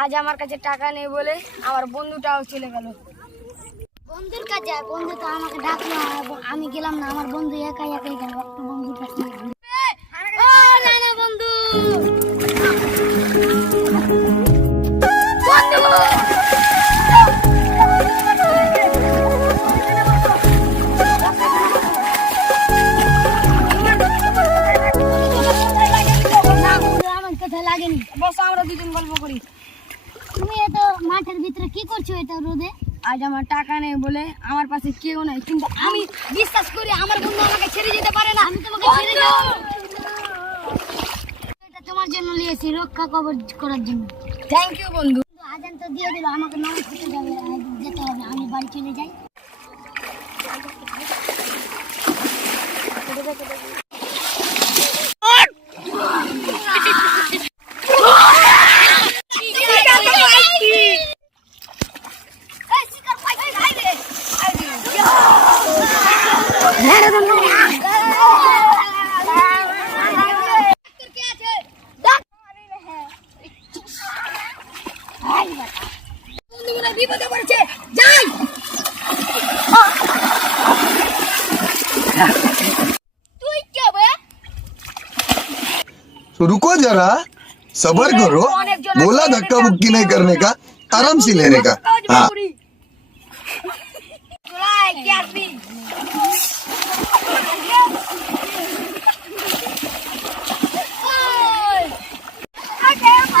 আজ আমার কাছে টাকা নেই বলে আমার বন্ধুটাও চলে গেল। বন্ধুর কাছে বন্ধু তো আমাকে ডাকলো, আমি গেলাম না। আমার বন্ধু একাই একাই গেল বন্ধুর কাছে। ও না না বন্ধু, আমার কোথায় লাগেনি। বস আমরা দুজন গল্প করি। তুমি এত মাঠের ভিতরে কি করছো এটা রোদে? আজ আমার টাকা নেই বলে আমার পাশে কেউ নাই, কিন্তু আমি বিশ্বাস করি আমার বন্ধু আমাকে ছেড়ে যেতে পারে না। আমি তোমাকে ছেড়ে যাব। এটা তোমার জন্য নিয়েছি, রক্ষা কবর করার জন্য। থ্যাংক ইউ বন্ধু। আজান তো দিয়ে দিল, আমাকে নামাজ পড়তে যাবে, যেতে হবে। আমি বাড়ি চলে যাই। বিপদে পড়েছে, যাই। তুই কে বে? तो रुको जरा, सबर करो। बोला धक्का मुक्की नहीं करने का, आराम से लेने का। हाँ Okay.